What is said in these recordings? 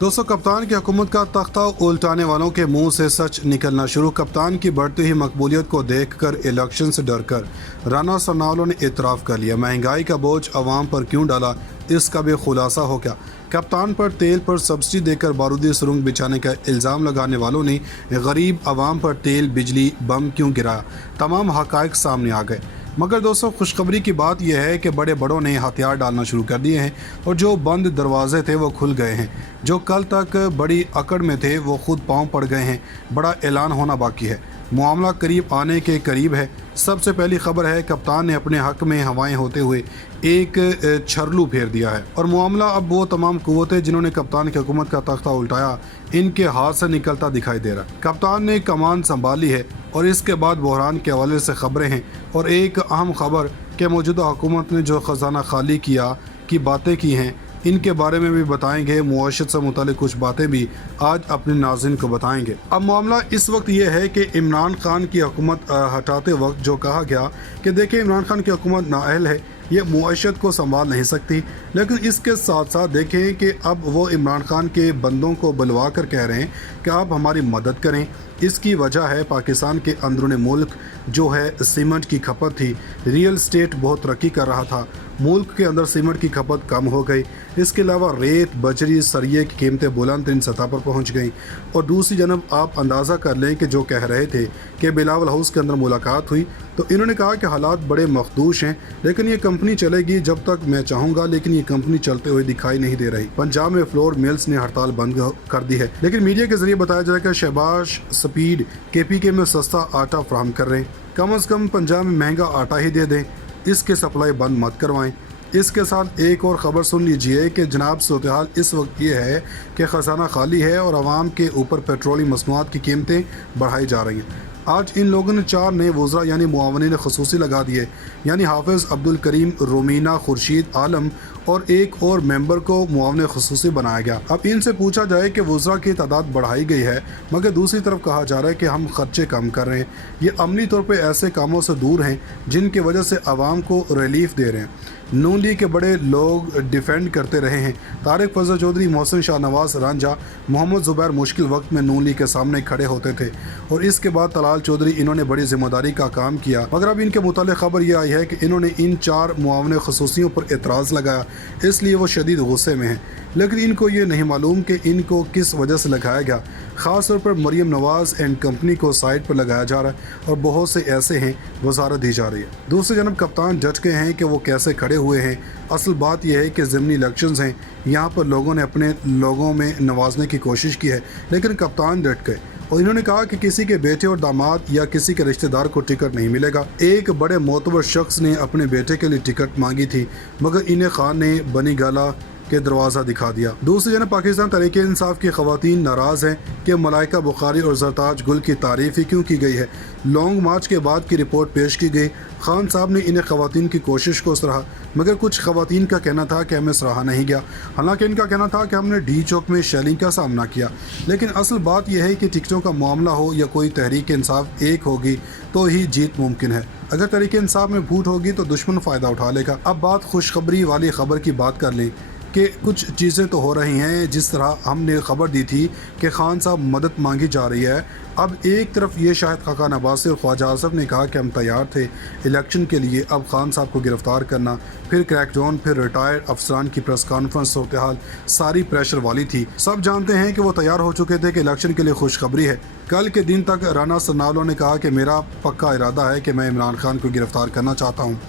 दोस्तों, कप्तान की हुकूमत का तख्ता उल्टाने वालों के मुंह से सच निकलना शुरू। कप्तान की बढ़ती हुई मकबूलियत को देखकर इलेक्शन से डरकर राना सरनावला ने इतराफ़ कर लिया। महंगाई का बोझ अवाम पर क्यों डाला, इसका भी खुलासा हो गया। कप्तान पर तेल पर सब्सिडी देकर बारूदी सुरंग बिछाने का इल्ज़ाम लगाने वालों ने गरीब आवाम पर तेल, बिजली, बम क्यों गिराया, तमाम हक़ाइक़ सामने आ गए। मगर दोस्तों, खुशखबरी की बात यह है कि बड़े बड़ों ने हथियार डालना शुरू कर दिए हैं और जो बंद दरवाजे थे वो खुल गए हैं। जो कल तक बड़ी अकड़ में थे वो खुद पांव पड़ गए हैं। बड़ा ऐलान होना बाकी है। मामला करीब आने के करीब है। सबसे पहली खबर है, कप्तान ने अपने हक में हवाएं होते हुए एक छरलू फेर दिया है और मामला अब वो तमाम कुव्वतें जिन्होंने कप्तान की हुकूमत का तख्ता उल्टाया, इनके हाथ से निकलता दिखाई दे रहा है। कप्तान ने कमान संभाली है और इसके बाद बहरान के हवाले से खबरें हैं और एक अहम खबर कि मौजूदा हुकूमत ने जो ख़जाना खाली किया की बातें की हैं, इनके बारे में भी बताएंगे। मुआशरत से मुतालिक कुछ बातें भी आज अपने नाज़रीन को बताएंगे। अब मामला इस वक्त ये है कि इमरान खान की हुकूमत हटाते वक्त जो कहा गया कि देखिए इमरान खान की हुकूमत नाअहल है, ये मुआशरत को संभाल नहीं सकती, लेकिन इसके साथ साथ देखें कि अब वो इमरान खान के बंदों को बुलवा कर कह रहे हैं कि आप हमारी मदद करें। इसकी वजह है पाकिस्तान के अंदरूनी मुल्क जो है सीमेंट की खपत थी, रियल स्टेट बहुत तरक्की कर रहा था, मुल्क के अंदर सीमेंट की खपत कम हो गई। इसके अलावा रेत, बजरी, सरिये की कीमतें बुलंद तरीन सतह पर पहुँच गई। और दूसरी जानब आप अंदाज़ा कर लें कि जो कह रहे थे कि बिलावल हाउस के अंदर मुलाकात हुई तो इन्होंने कहा कि हालात बड़े मखदूश हैं, लेकिन ये कंपनी चलेगी जब तक मैं चाहूँगा, लेकिन ये कंपनी चलते हुए दिखाई नहीं दे रही। पंजाब में फ्लोर मिल्स ने हड़ताल बंद कर दी है, लेकिन मीडिया के जरिए बताया जा रहा है कि शहबाज स्पीड KPK में सस्ता आटा फराहम कर रहे हैं। कम अज़ कम पंजाब में महंगा आटा ही दे दें, इसके सप्लाई बंद मत करवाएं। इसके साथ एक और ख़बर सुन लीजिए कि जनाब सूरत हाल इस वक्त ये है कि ख़जाना खाली है और आवाम के ऊपर पेट्रोलियम मसनूआत की कीमतें बढ़ाई जा रही हैं। आज इन लोगों ने 4 नए वज़रा यानी मुआवनीन ख़ुसूसी लगा दिए, यानी हाफिज़ अब्दुल करीम, रोमीना, खुर्शीद आलम और एक और मेंबर को मुआवने ख़ुसूसी बनाया गया। अब इनसे पूछा जाए कि वज़रा की तादाद बढ़ाई गई है, मगर दूसरी तरफ कहा जा रहा है कि हम खर्चे कम कर रहे हैं। ये अमली तौर पर ऐसे कामों से दूर हैं जिनकी वजह से आवाम को रिलीफ दे रहे हैं। नून लीग के बड़े लोग डिफेंड करते रहे हैं। तारिक फजल चौधरी, मोहसिन शाह नवाज रांझा, मोहम्मद ज़ुबैर मुश्किल वक्त में नून लीग के सामने खड़े होते थे और इसके बाद तलाल चौधरी, इन्होंने बड़ी जिम्मेदारी का काम किया। मगर अब इनके मुतालिक खबर यह आई है कि इन्होंने इन 4 मुआवने ख़ुसूसियों पर एतराज़ लगाया, इसलिए वो शदीद गुस्से में हैं। लेकिन इनको ये नहीं मालूम कि इनको किस वजह से लगाया गया। ख़ास तौर पर मरीम नवाज़ एंड कंपनी को साइड पर लगाया जा रहा है और बहुत से ऐसे हैं वजारत दी जा रही है। दूसरी जानब कप्तान डट गए हैं कि वो कैसे खड़े हुए हैं। असल बात यह है कि ज़िमनी इलेक्शंस हैं, यहाँ पर लोगों ने अपने लोगों में नवाजने की कोशिश की है, लेकिन कप्तान डट गए और इन्होंने कहा कि किसी के बेटे और दामाद या किसी के रिश्तेदार को टिकट नहीं मिलेगा। एक बड़े मोतबर शख्स ने अपने बेटे के लिए टिकट मांगी थी, मगर इन्हें खान ने बनी गाला के दरवाज़ा दिखा दिया। दूसरी जानब पाकिस्तान तहरीक-ए-इंसाफ की ख़वातीन नाराज़ हैं कि मलाइका बुखारी और जरताज गुल की तारीफ़ ही क्यों की गई है। लॉन्ग मार्च के बाद की रिपोर्ट पेश की गई। खान साहब ने इन्हें ख़वातीन की कोशिश को सराहा, मगर कुछ ख़वातीन का कहना था कि हमें सराहा नहीं गया। हालांकि इनका कहना था कि हमने डी चौक में शेलिंग का सामना किया। लेकिन असल बात यह है कि टिकटों का मामला हो या कोई तहरीक-ए-इंसाफ एक होगी तो ही जीत मुमकिन है। अगर तहरीक-ए-इंसाफ में फूट होगी तो दुश्मन फ़ायदा उठा लेगा। अब बात खुशखबरी वाली ख़बर की बात कर लें कि कुछ चीज़ें तो हो रही हैं। जिस तरह हमने खबर दी थी कि खान साहब मदद मांगी जा रही है, अब एक तरफ ये शाहिद खाकान अब्बासी और ख्वाजा आसफ ने कहा कि हम तैयार थे इलेक्शन के लिए। अब खान साहब को गिरफ़्तार करना, फिर क्रैकडाउन, फिर रिटायर्ड अफसरान की प्रेस कॉन्फ्रेंस, सूरत हाल सारी प्रेशर वाली थी। सब जानते हैं कि वो तैयार हो चुके थे कि इलेक्शन के लिए खुशखबरी है। कल के दिन तक राना सरनावला ने कहा कि मेरा पक्का इरादा है कि मैं इमरान खान को गिरफ़्तार करना चाहता हूँ।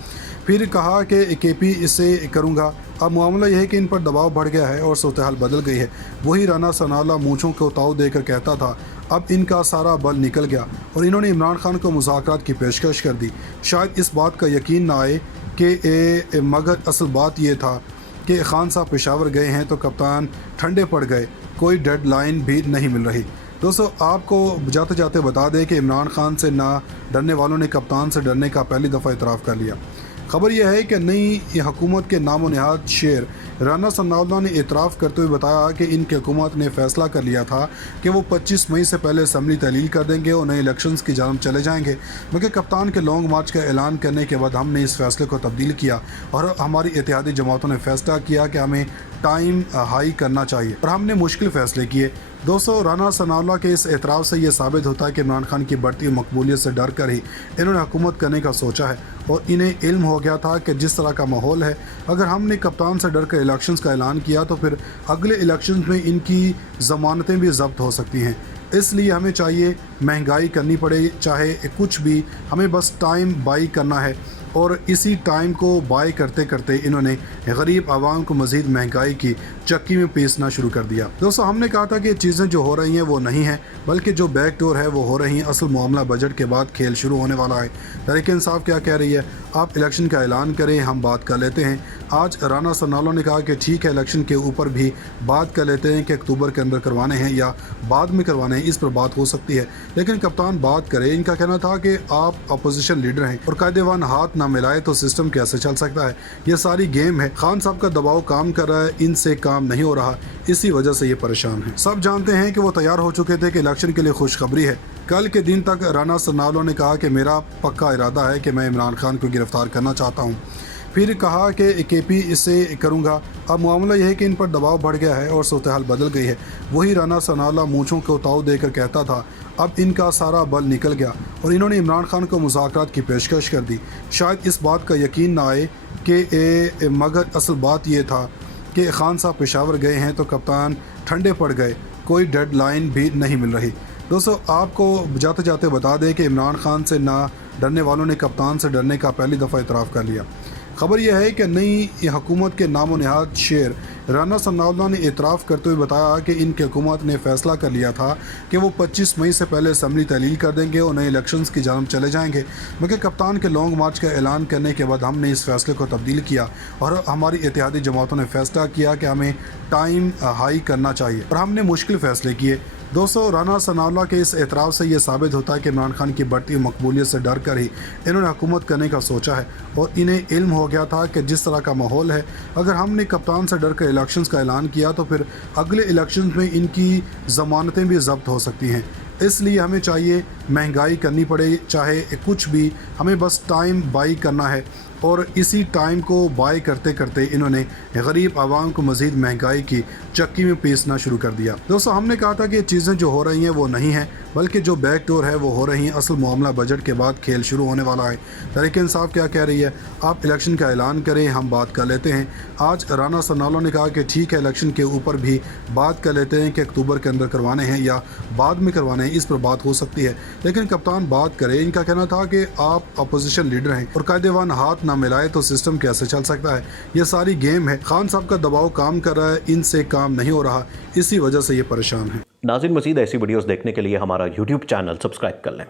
फिर कहा कि KP इससे करूँगा। अब मामला यह है कि इन पर दबाव बढ़ गया है और सूरत हाल बदल गई है। वही राना सरनावला मूँछों को ताव देकर कहता था, अब इनका सारा बल निकल गया और इन्होंने इमरान खान को मुज़ाकरात की पेशकश कर दी। शायद इस बात का यकीन ना आए कि मगर असल बात ये था कि खान साहब पेशावर गए हैं तो कप्तान ठंडे पड़ गए, कोई डेडलाइन भी नहीं मिल रही। दोस्तों, आपको जाते जाते बता दें कि इमरान खान से ना डरने वालों ने कप्तान से डरने का पहली दफ़ा इतराफ़ कर लिया। खबर यह है कि नई हुकूमत के नामो नहाद शेर राना सरनावला ने इतराफ़ करते हुए बताया कि इनकी हुकूमत ने फ़ैसला कर लिया था कि वो 25 मई से पहले असम्बली तहलील कर देंगे और नए इलेक्शंस की जानब चले जाएंगे। मगर कप्तान के लॉन्ग मार्च का ऐलान करने के बाद हमने इस फैसले को तब्दील किया और हमारी इत्तेहादी जमातों ने फ़ैसला किया कि हमें टाइम हाई करना चाहिए और हमने मुश्किल फैसले किए। दोस्तों, राना सनाउल्लाह के इस एतराफ़ से ये साबित होता है कि इमरान खान की बढ़ती हुई मकबूलियत से डर कर ही इन्होंने हुकूमत करने का सोचा है और इन्हें इल्म हो गया था कि जिस तरह का माहौल है, अगर हमने कप्तान से डर कर इलेक्शंस का ऐलान किया तो फिर अगले इलेक्शंस में इनकी ज़मानतें भी ज़ब्त हो सकती हैं। इसलिए हमें चाहिए, महंगाई करनी पड़े चाहे कुछ भी, हमें बस टाइम बाई करना है और इसी टाइम को बाय करते करते इन्होंने गरीब आवाम को मज़ीद महंगाई की चक्की में पीसना शुरू कर दिया। दोस्तों, हमने कहा था कि ये चीज़ें जो हो रही हैं वो नहीं हैं, बल्कि जो बैक डोर है वो हो रही हैं। असल मामला बजट के बाद खेल शुरू होने वाला है। तहरीक इंसाफ क्या कह रही है, आप इलेक्शन का ऐलान करें, हम बात कर लेते हैं। आज राना सनाउल्लाह ने कहा कि ठीक है, इलेक्शन के ऊपर भी बात कर लेते हैं कि अक्टूबर के अंदर करवाने हैं या बाद में करवाने हैं, इस पर बात हो सकती है। लेकिन कप्तान बात करे, इनका कहना था कि आप अपोजिशन लीडर हैं और कायदेवान हाथ ना मिलाए तो सिस्टम कैसे चल सकता है। ये सारी गेम है। खान साहब का दबाव काम कर रहा है, इनसे काम नहीं हो रहा, इसी वजह से ये परेशान है। सब जानते हैं कि वो तैयार हो चुके थे कि इलेक्शन के लिए खुशखबरी है। कल के दिन तक राना सनाउल्लाह ने कहा कि मेरा पक्का इरादा है कि मैं इमरान खान को गिरफ्तार करना चाहता हूँ। फिर कहा कि केपी इससे करूँगा। अब मामला यह है कि इन पर दबाव बढ़ गया है और सूरत हाल बदल गई है। वही राना सनाउल्लाह मूँछों को ताव देकर कहता था, अब इनका सारा बल निकल गया और इन्होंने इमरान खान को मुज़ाकरात की पेशकश कर दी। शायद इस बात का यकीन ना आए कि मगर असल बात यह था कि खान साहब पेशावर गए हैं तो कप्तान ठंडे पड़ गए, कोई डेडलाइन भी नहीं मिल रही। दोस्तों, आपको जाते जाते बता दें कि इमरान खान से ना डरने वालों ने कप्तान से डरने का पहली दफ़ा इतराफ़ कर लिया। खबर यह है कि नई हुकूमत के नामो नहाद शेर राना सनाउल्लाह ने इतराफ़ करते हुए बताया कि इनकी हुकूमत ने फ़ैसला कर लिया था कि वो 25 मई से पहले असम्बली तहलील कर देंगे और नए इलेक्शंस की जानब चले जाएंगे। मगर कप्तान के लॉन्ग मार्च का ऐलान करने के बाद हमने इस फैसले को तब्दील किया और हमारी इत्तेहादी जमातों ने फ़ैसला किया कि हमें टाइम हाई करना चाहिए और हमने मुश्किल फ़ैसले किए। दोस्तों, राना सनाउल्लाह के इस एतराफ़ से ये साबित होता है कि इमरान खान की बढ़ती हुई मकबूलियत से डर कर ही इन्होंने हुकूमत करने का सोचा है और इन्हें इल्म हो गया था कि जिस तरह का माहौल है, अगर हमने कप्तान से डर कर इलेक्शंस का ऐलान किया तो फिर अगले इलेक्शंस में इनकी ज़मानतें भी ज़ब्त हो सकती हैं। इसलिए हमें चाहिए, महंगाई करनी पड़े चाहे कुछ भी, हमें बस टाइम बाई करना है और इसी टाइम को बाय करते करते इन्होंने गरीब आवाम को मज़ीद महंगाई की चक्की में पीसना शुरू कर दिया। दोस्तों, हमने कहा था कि ये चीज़ें जो हो रही हैं वो नहीं हैं, बल्कि जो बैक डोर है वो हो रही हैं। असल मामला बजट के बाद खेल शुरू होने वाला है। तहरीक इंसाफ क्या कह रही है, आप इलेक्शन का ऐलान करें, हम बात कर लेते हैं। आज राना सनाउल्लाह ने कहा कि ठीक है, इलेक्शन के ऊपर भी बात कर लेते हैं कि अक्टूबर के अंदर करवाने हैं या बाद में करवाने हैं, इस पर बात हो सकती है। लेकिन कप्तान बात करे, इनका कहना था कि आप अपोजिशन लीडर हैं और कायदेवान हाथ ना मिलाए तो सिस्टम कैसे चल सकता है। ये सारी गेम है। खान साहब का दबाव काम कर रहा है, इनसे काम नहीं हो रहा, इसी वजह से ये परेशान है। नाज़रीन, मज़ीद ऐसी वीडियोस देखने के लिए हमारा YouTube चैनल सब्सक्राइब कर लें।